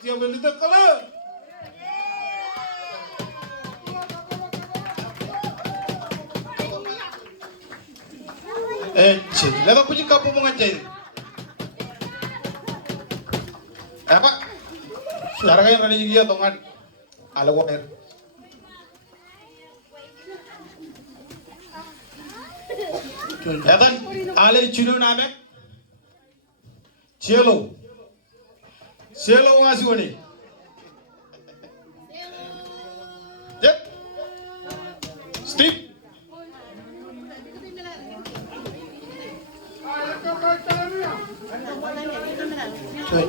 Tiap beli tak kalah. Cik, lewat punya kapu mengajar. Apa? Cara kaya rani dia tongan. Ala gua air. Etan, ale chulu name. Cielo. Cielo ngasih wani. Yep. Strip. Cun.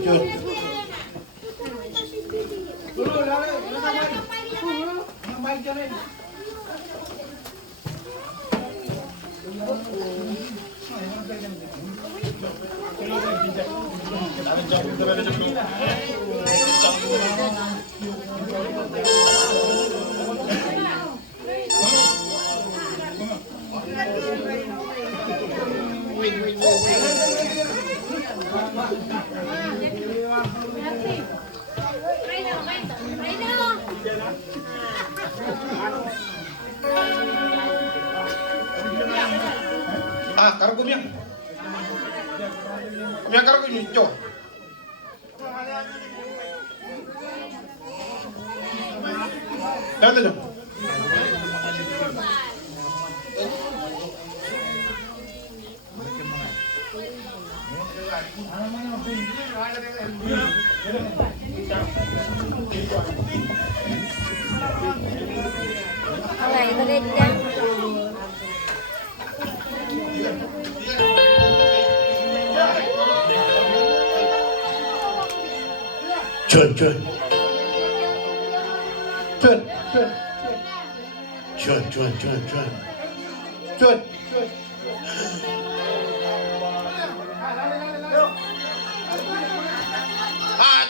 Karo kumyang. Kumyang karo kumyang, coba. Lihat aja. Cun.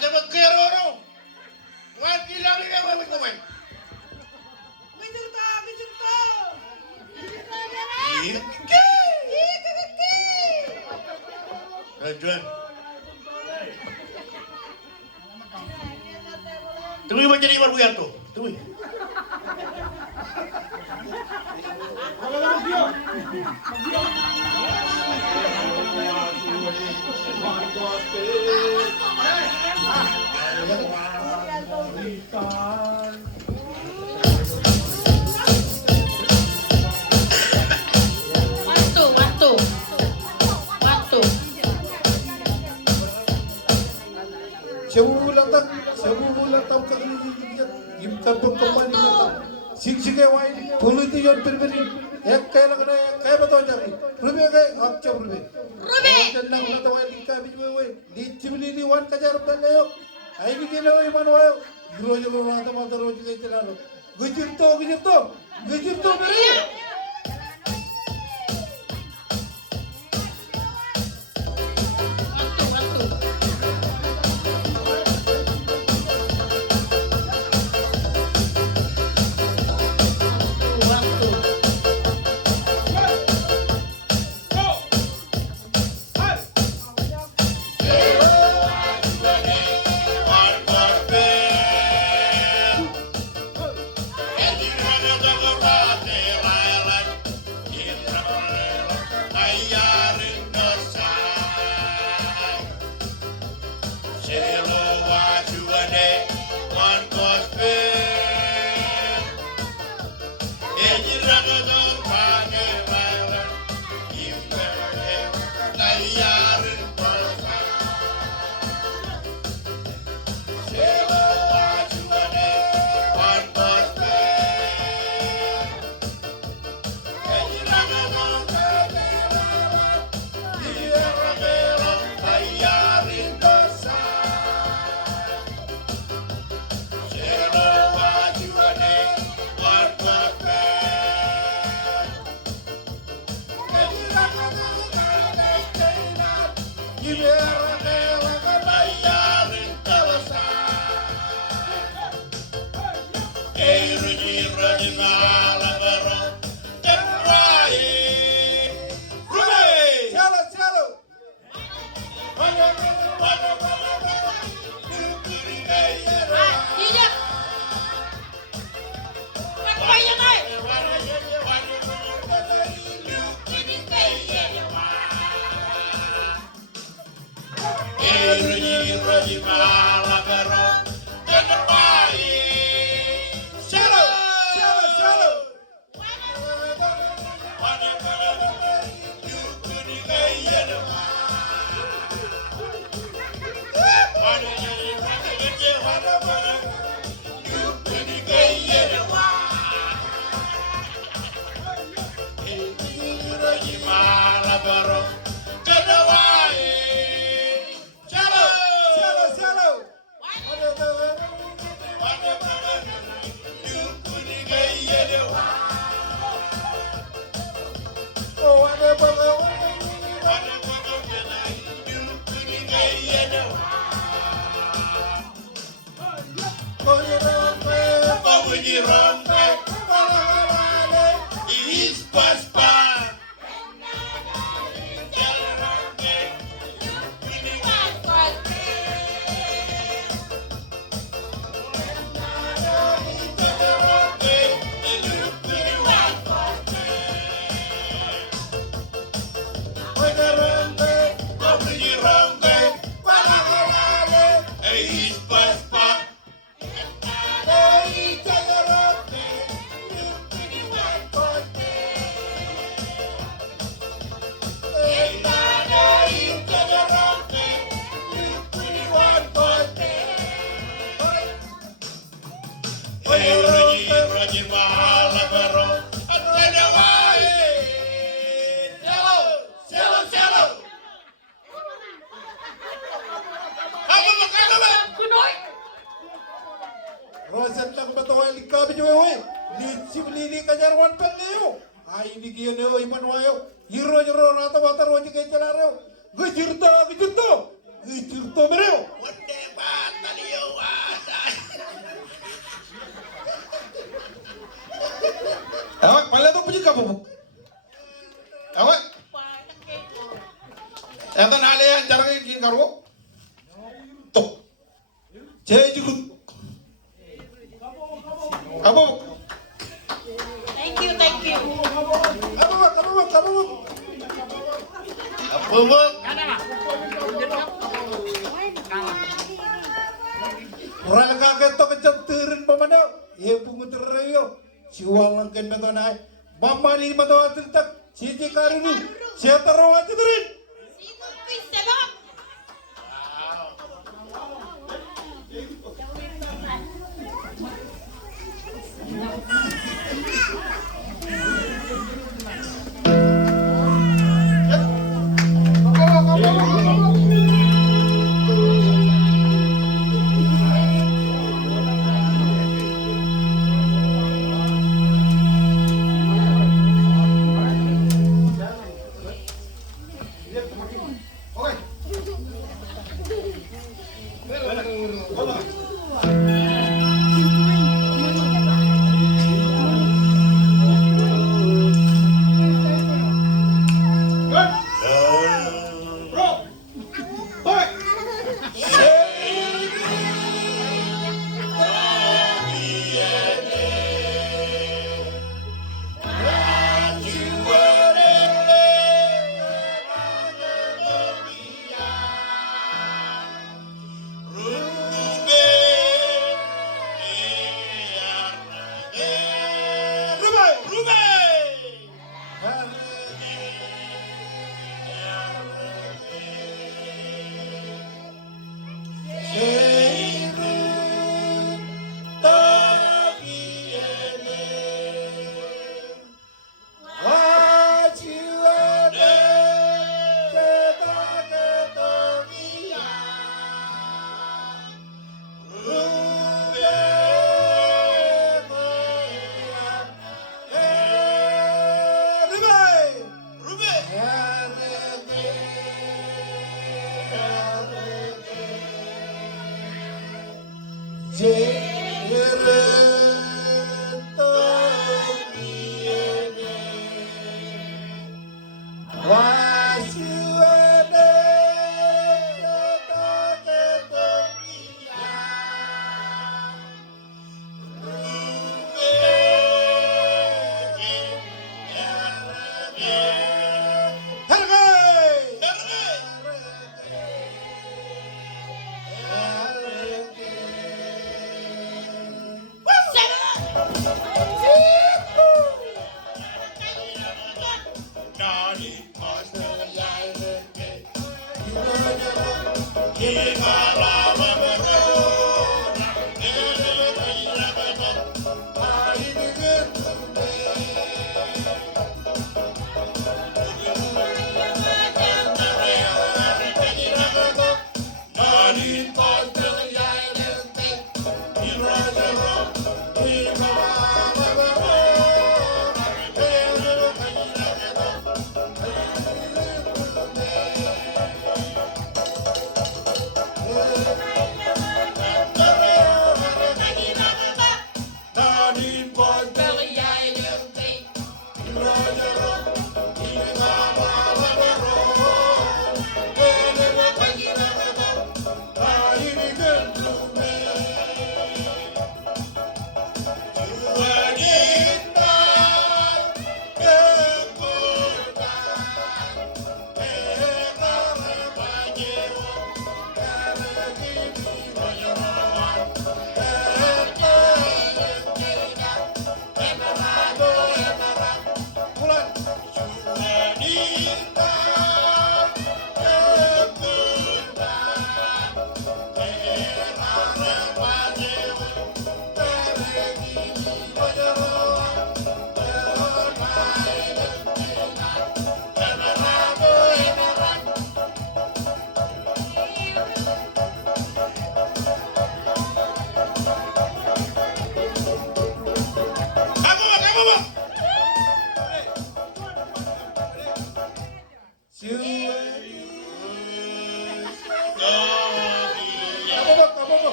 Cepet ke Roro. Wan hilang ini apa komen? Bicerta. Juan. Tunggu macam ni baru buat tu. Tunggu. Semula tahu kali ini kampung kembali datang. Sik-sik awal thulu itu yang berberi. Kayak lagana kayak betul jadi. Rube kayak apa rube? Rube. Jangan nak tahu ini kami juga. Di cibili di wan kajar berlalu. Aini kilo iman wae. Rojo mata rojo kayak celana. Gejirto beri. Rosen lang batawa likabi jo hoy. Litsi lili kajarwan peleo. Ai ni kiene hoy manwayo. Hiro jero rata bata roji ke celareo. Gejirta gejirta. Gejirta mereo. Onde batalio ada. Awak pala tu punya kamu. Awak. Eta nale yang cara ngin karo. Tok. Jejurut. Apa? Thank you, thank you. Kamu. Bubuk. Orang kaget to kecap turun pamana. Ye pungut reyo. Siwal langken betonai. Mama ni matawa tiltak. Siji karunu. Siapa rawat turun? Sino bisa bang?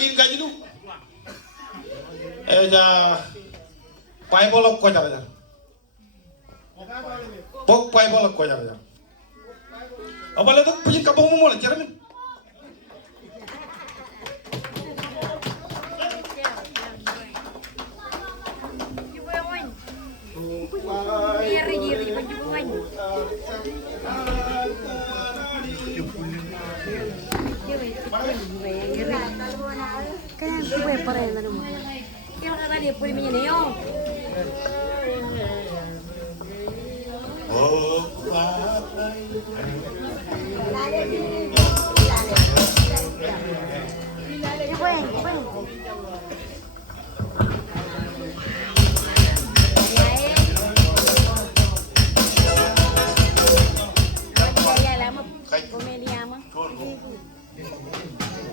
กินกันอยู่จะไปบอลก็จะไปจ้ะปกไปบอลก็จะไปจ้ะเอาไปเลยต้องpunya kampung mau lah cara ni Kan gue pare na rumah. Kaya kata dia puri minyak niyo. Oh,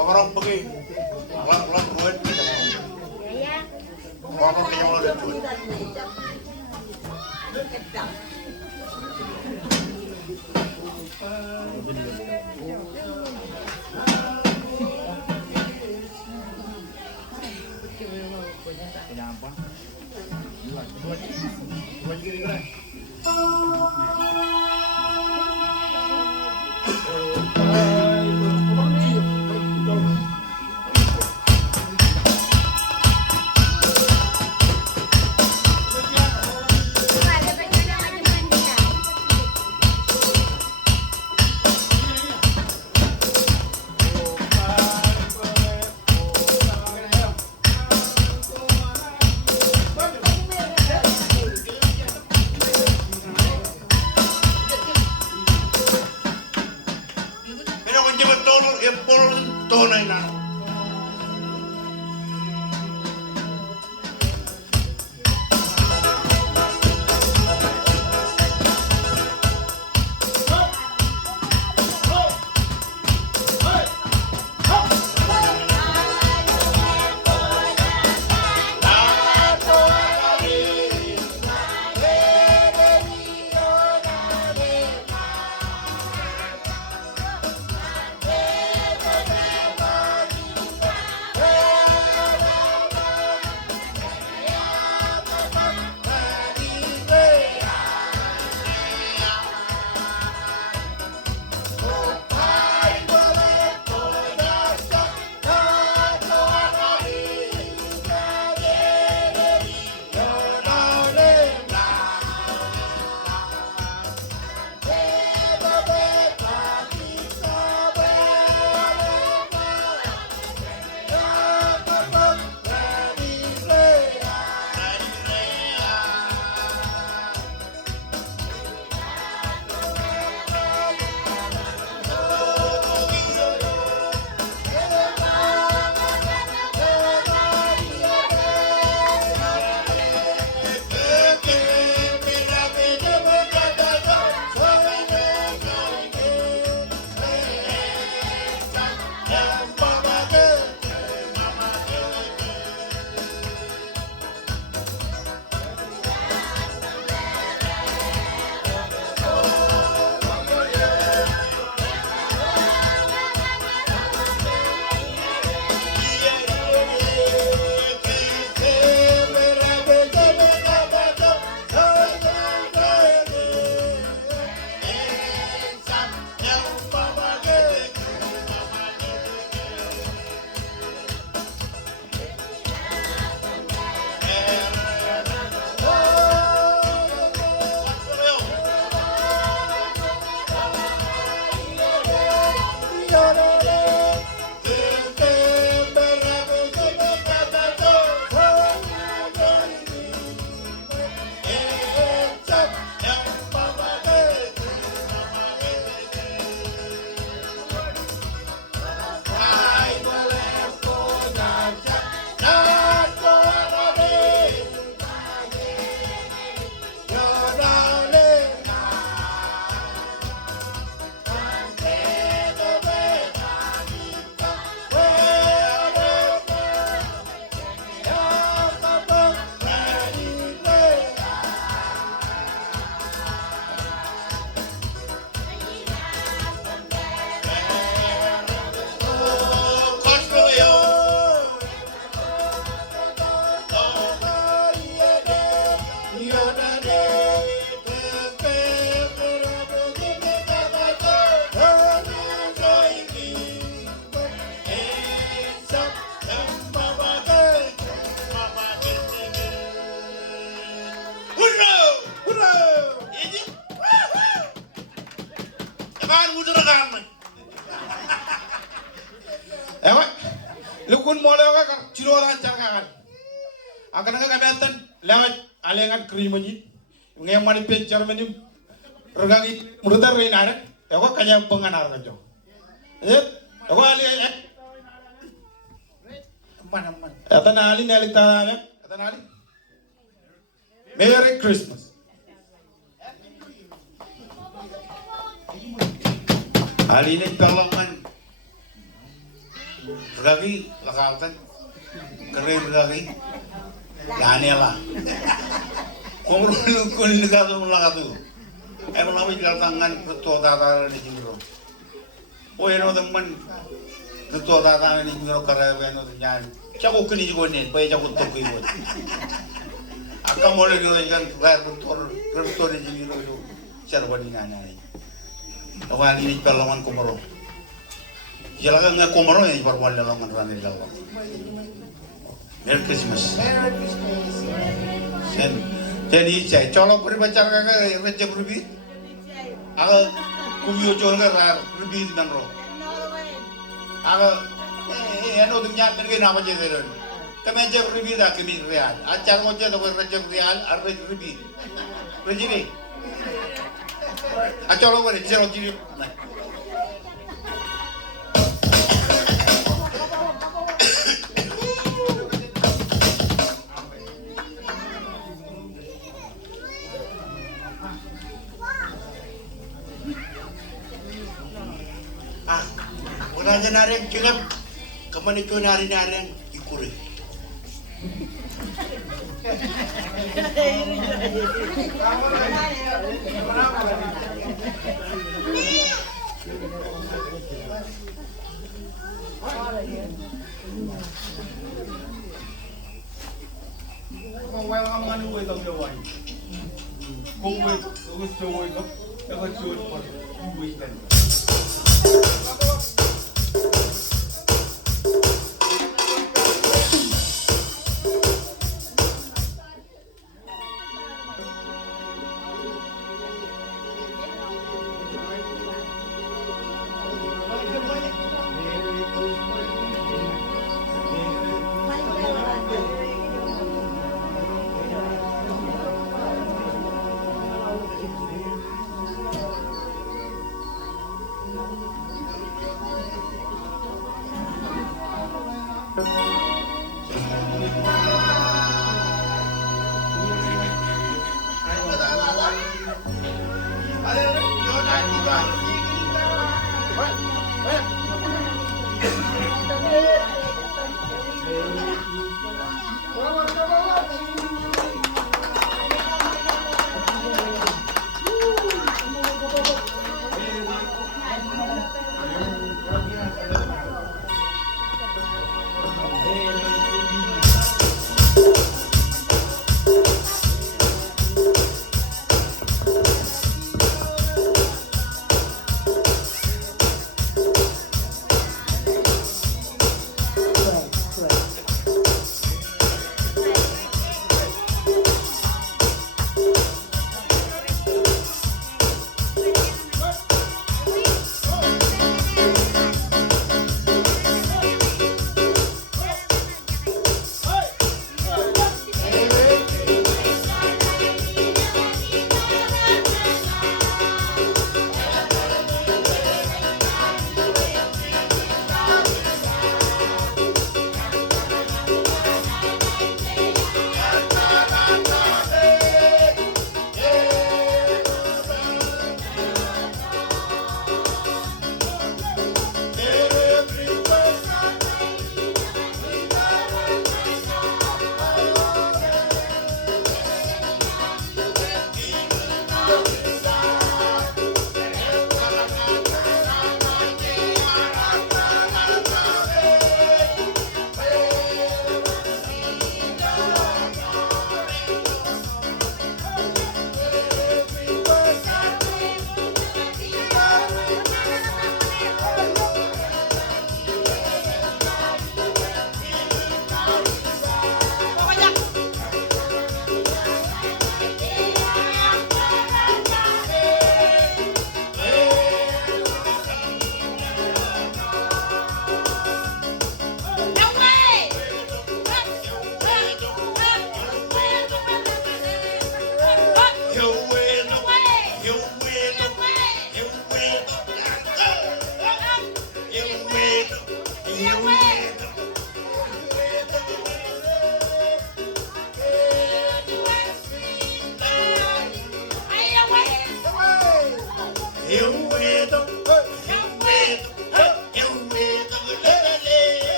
orang pergi, pulang duit, orang yang mau lihat duit. kan. Ewa, lukun mulai kan ciro lancar kan. Akan kami atan lewat alengan krim aja. Ngem mani pencar mani regangi murda reina ada. Ewa kaya penganar kan jo. Ewa ali Mana. atan ali nalik tanah atan ali. Merry Christmas. Ali ini perlaman. Regagi lakaltan. Keren regagi. Lanela. Komrulu kun negara mulakatu. Emang lama jalan tangan ketua tata di Jimiro. Oh eno teman ketua tata di Jimiro karena eno ternyata. Cakup kini juga nih, payah cakup tuh ikut. Akam boleh dilakukan ketua di Jimiro itu cara bandingannya. Aku ini perlawan komoro. Jalakan nggak komoro ya perlawan dalam rantai dalam. Merry Christmas. Jadi saya colok berbicara kakak raja berbit. Aku kumiyo colok rar berbit dan roh. Aku eno dunia terkini apa jadi ron. Kami raja berbit aku mi real. Acar ngoceh tu raja real, raja berbit. Raja ni. Acolok beri cerok jadi. Raja nareng cengap kemana itu nareng ikuri.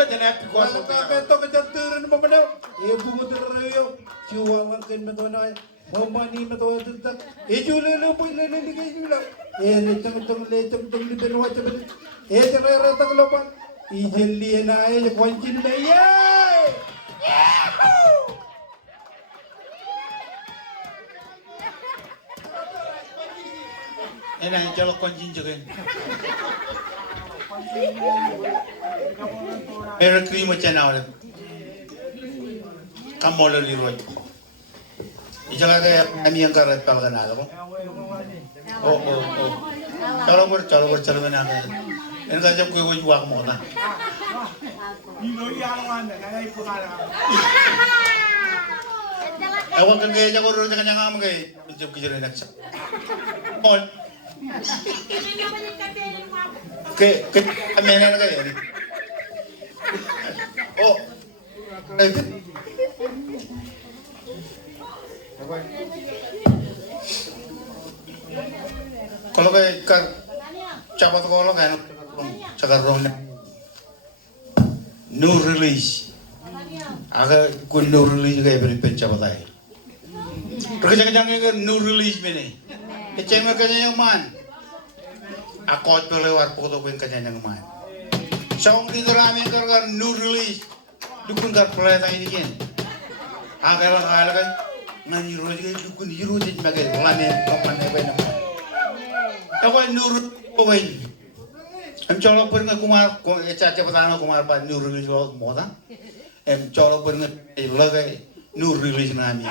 ba jangan happy kuas. Keto kecanturan mo mana? Bungo terayo. Chihuahua kan mo na. Homani mo to tak. Jule lo po ligay jula. Letang libero at sabi. Terera tak lopan. Ijeli na ay kwanjin na yay. Enak jalok konjin juga. Merah krim macam mana? Kamu lalu lihat. Ijalah kayak kami yang karet kalau kenal kok. Oh. Kalau ber mana? Ini kan jam kue jual mau tak? Awak kan gaya jago orang jangan gaya jam kejaran nak cak. All. Ke mana nak gaya ni? Oh. Kalau kayak cabat kalau kan cakar rong no release aga kun no release kayak beri pencabat ay kerja-kerja no release mene kecema kanya yang man akot pelewar foto pun kanya yang man song di rame kar no release dukun kar peleta ini kan aga lah kan ngani roji dukun roji magai lane paman apa nama ako nur pawai em cholo pun kumar ko echa patano kumar pa nur release lo moda em cholo pun lagai nur release na mi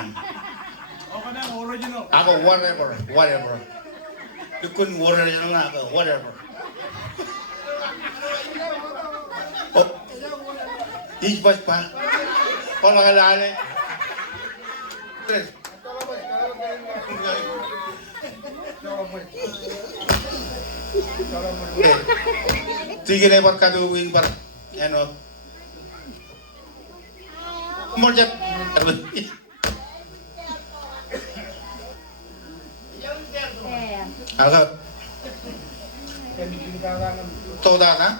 ako whatever dukun original na whatever oh ich pas pa kalau kalale tiga lebar kado wing bar ano mau jap agak toda na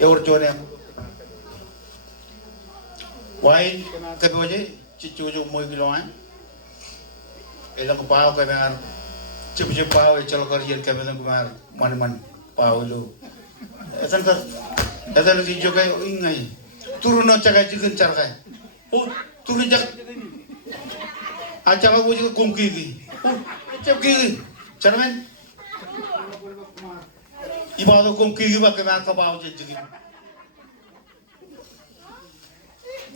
eur jone wai kado je cicu moi kiloan elang pau kan Cip pau ecol kerjaan kami tu kumar man pau lu. Etan si juga ingai. Turun nak cakap jikan cakap. Oh turun cakap. Acak aku juga kongki ni. Oh cakap kiri. Cakap. Ibu tu kongki ibu kemana kau pau je jikan.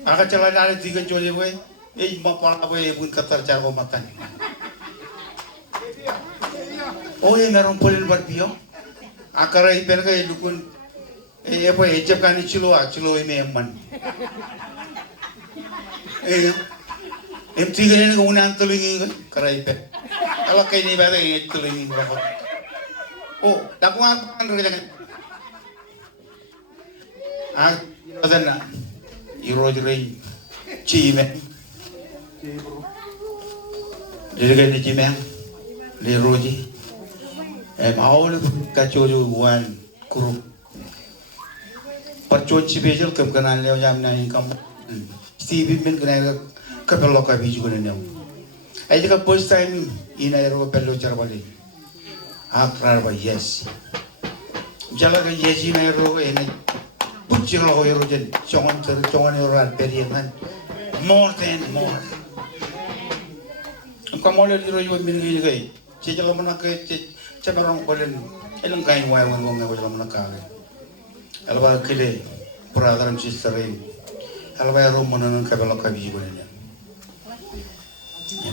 Agak jalan ada tiga joli boy. Bapa boy pun katar cakap makan. Oh ya meron polin berbio, akar ipen kaya dukun, apa ejep kani cilo ini emman. Tiga ni kau unan telingi kara ipen, kalau kaya ni berada ini telingi berapa? Oh, dak apa kan kerja kan? Ada na, irojrei, cime, jadi kan ni cime, liroji. Awal kacau jual kuru. Percuci bejel kebenaran leo jam nai kamu. Steve min kena kepelok kabi juga nene. Aja ka first time ina ero pelo charbali. Akrar ba yes. Jala ka yes ina ero ene. Butchir lo ero jen. Chongon ero al periengan. More than more. Kamu lihat ero juga min gini kai. Cecil mana kai Cemerong polen, elong kain wayang ngomong ngomong nakale. Alba kile, brother and sister in. Alba rom monon kabelo kabi boleh.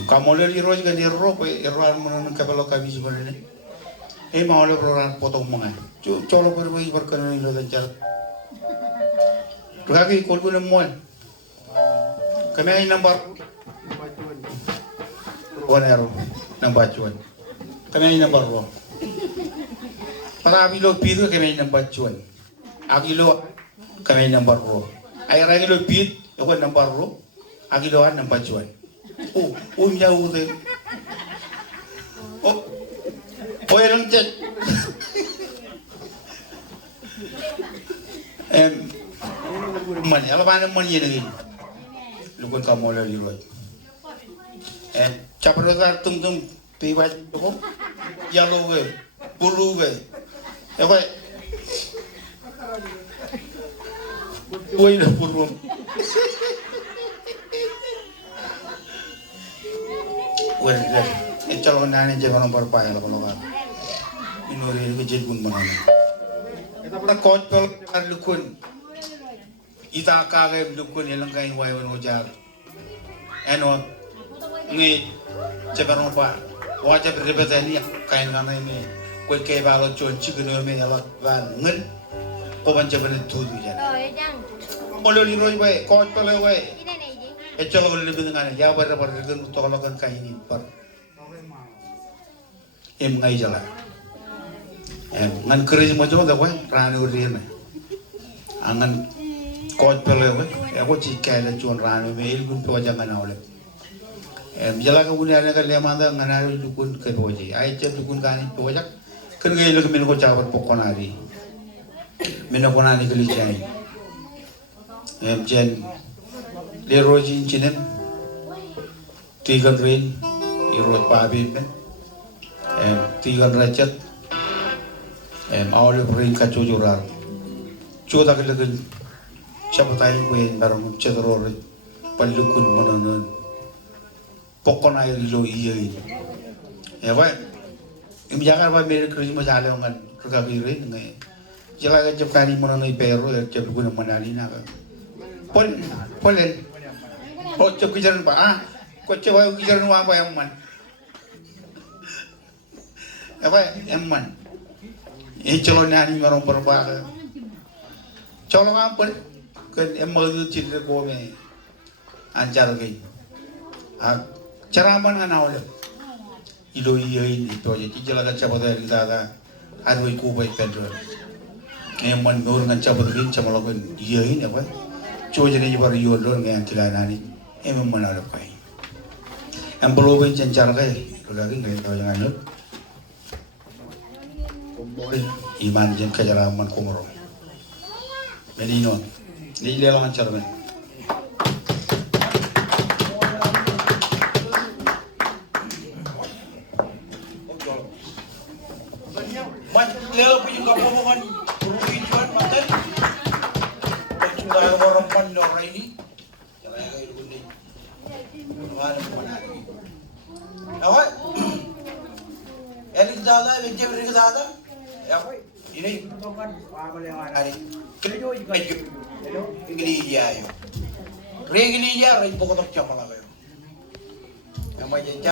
Kamu lihat iroj kan irro, irro monon kabelo kabi boleh. Mau lihat orang potong mangai. Colo berbuat berkenan ilo dan jar. Berkaki kolbu nemuan. Kami ini nomor. Bonero, nomor cuan. Kami ini nomor dua. Para abilo pido kami nomor cuan. Agilo kami nomor dua. Air agilo pid, aku nomor dua. Agiloan nomor cuan. Oh, jauh tu. Oh, yang cek. man ala bana man yene lu ko ka mo le li roy chapro ga tung tung pi wa ko ya lo ge bulu ge ya ko woi na purum woi ge chalo na ne je kono par pa ya lo ko minori ke je gun mana eta pada coach tol kan lukun ita ka ge lukun elang kai wai wan ojar eno ngi cebaron pa wajah berbeda ni kain kana ini kue kue balo cuan cikgu me ala ban ngel ko ban ceban itu tu jan molo li roi we ko pele we e chalo lebih dengan ya bar kan tolakan kain ini par ngai jala ngan kerja macam apa we ranu rian angan ko pele we ya ko cikai le cuan ranu me ilgun pe jangan awle jala ka bunya ne ka le manda ngana dukun ke boji ai che dukun kani pojak kan ngai le min ko chawar pokonari min ko nani kali chai jen le roji chinen tigan rin irot pa bi ben tigan racet awle rin ka chujurar chuda ke le chapatai ko en barang chedro palukun mononon pokon air lo iya ini, ya pak, ini jangan apa mere kerja macam apa orang kerja biru ini, jelas kerja kali mana ni peru, kerja guna mana ni nak, polen, oh kerja kejaran pak, kerja apa kejaran apa yang man, apa yang man, ini calon ni orang berbahasa, calon apa, kan emal tu ciri kau ni, ancar gini, cara mana nak awal? Ilo iya ini tu aja. Jika kita capai dari kita ada, ada iku baik pedro. Man orang capai dari cuma lakukan iya ini apa? Cuma jadi baru iya orang yang kita nani. Mana ada kai? Belum pun cara kai. Lagi nggak tahu jangan nak. Iman jen kejar aman kumro. Medino. Ni dia orang cara ni. Lelo punya kapomongan rujuan matan. Sudah orang pandai orang ini. Jangan yang kayak begini. Mana mana lagi. Awak. Elik dada, benci beri dada. Ya boy. Ini kan apa yang hari. Kerja juga itu. Ini dia yo. Regli dia, rai pokok tak cakap lagi. Yang macam